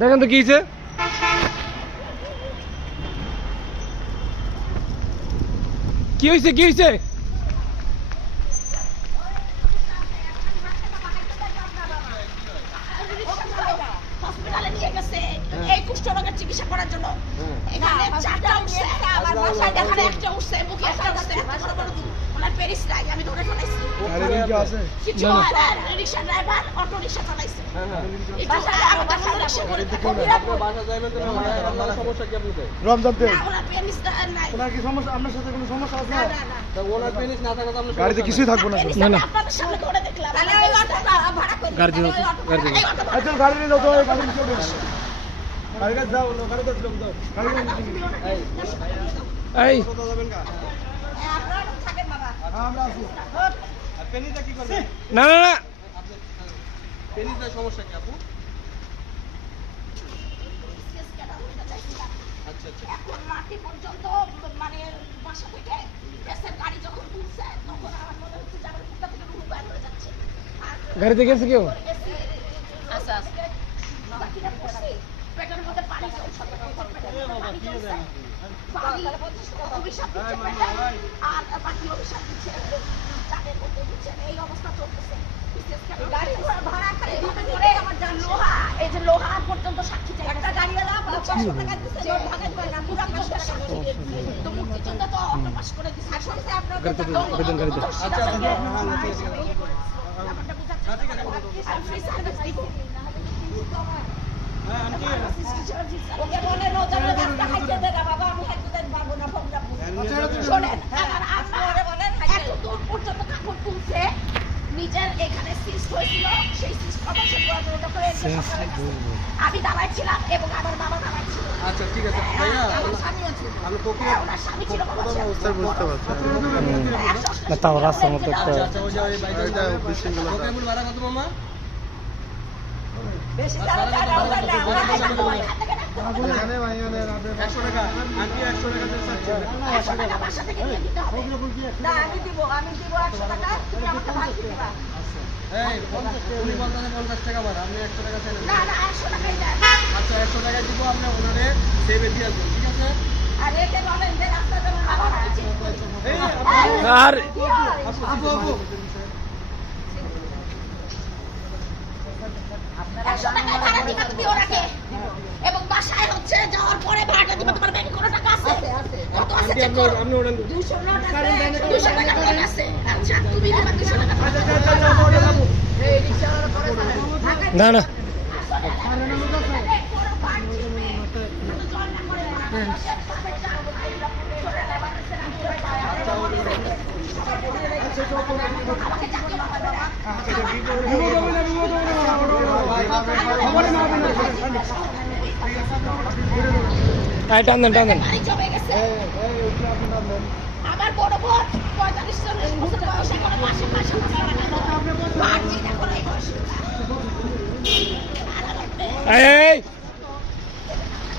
দেখেন তো কি হয়েছে। কি হয়েছে কি হয়েছে? হসপিটালে নিয়ে গেছে এই কুষ্ঠরোগের চিকিৎসা করার জন্য। এখানে চারটা উঠছে, আবার বাসায় এখানে একটা উঠছে, মুখে একটা উঠছে, এত বড় বড় ওনার পেরিস নাই, আমি ধরে ফেলাইছি। কিছু হয় না, রিক্সা ড্রাইভার অটো রিক্সা চালাইছে। গাড়িতে কিছুই থাকবো না। না না গাড়ি নিয়ে যাও, গাড়ি যাও, এই না না না সমস্যা কি আপু? এখন মাটি পর্যন্ত মানে বাসা থেকে গ্যাসের গাড়ি যখন তুলছে তখন আমার মনে হচ্ছে যে আমার মুখটা থেকে রুহু বের হয়ে যাচ্ছে। আর গাড়িতে গেছে কেউ? আচ্ছা আচ্ছা বাকিটা পড়ছে পেটের মধ্যে পানি চলছে, পেটের মধ্যে পানি চলছে, পানি অভিশাপ দিচ্ছে পেটে, আর বাকি অভিশাপ দিচ্ছে চাঁদের মধ্যে দিচ্ছে। এই অবস্থা চলতেছে। গাড়ি ভাড়া করে আমার যা লোহা, এই যে লোহা পর্যন্ত সাক্ষী চাই। একটা গাড়িওয়ালা 500 টাকা দিচ্ছে, লোড ভাগাতে পারে না, পুরো পেশা সাক্ষী দিচ্ছে। তো মুক্তিযোদ্ধা তো অটো পাস করে দিচ্ছে। আসলে আপনারা গাড়িতে আচ্ছা ব্যাপারটা বুঝাচ্ছি। আর ফ্রি সার্ভিস দিব। ওকে বলে রোজার রাস্তা হাইতে দে না বাবা, আমি হাইতে দিতে পারবো না। শোনেন, আপনারা বলেন এত দূর পর্যন্ত কাপড় তুলছে, নিজের এখানে সিস্ট হয়েছিল, সেই সিস্ট অবশ্যই পুরো করে আমি দাঁড়াইছিলাম এবং আমার বাবা দাঁড়াইছিল। আচ্ছা ঠিক আছে ভাইয়া, আমার স্বামীও ছিল। আমি ওনার স্বামী ছিল বাবা ছিল। বুঝতে পারছি। না তাও রাস্তার মতো একটা আচ্ছা ওই যে ওই বাইকটা বিশৃঙ্খলা। ওকে বল ভাড়া কত মামা? বেশি দাম না, ওরা এখানে ভাইয়াদের 100 টাকা। আন্টি 100 টাকা দিয়ে চাচ্ছি। 100 টাকা বাসা থেকে নিয়ে দিতে হবে। না আমি দিব 100 টাকা, তুমি আমাকে বাকি দিবা। এই উনি বলতেন 50 টাকা ভাড়া, আপনি 100 টাকা চাইলেন। না না 100 টাকাই দেন। আচ্ছা 100 টাকা দিব, আপনি ওনারে সেভে দিয়ে আসবেন, ঠিক আছে? আর একে বলেন যে রাস্তাটা আমার ঠিক করে। এই আর আপু আপু 100 টাকা ভাড়া দিবা তুমি ওরাকে, এবং বাসায় হচ্ছে যাওয়ার পরে ভাড়াটা দিবা। তোমার ব্যাংকে কোনো টাকা আছে? কত আছে চেক করো। আপনি ওড়ান। 200 নোট আছে, 200 টাকা নোট আছে। আচ্ছা তুমি দিবা 200 টাকা। এই রিকশাওয়ালা করে ফেলেন। না না টান দেন টান দেন। আমার বড় বোন 45-40 বছর বয়স,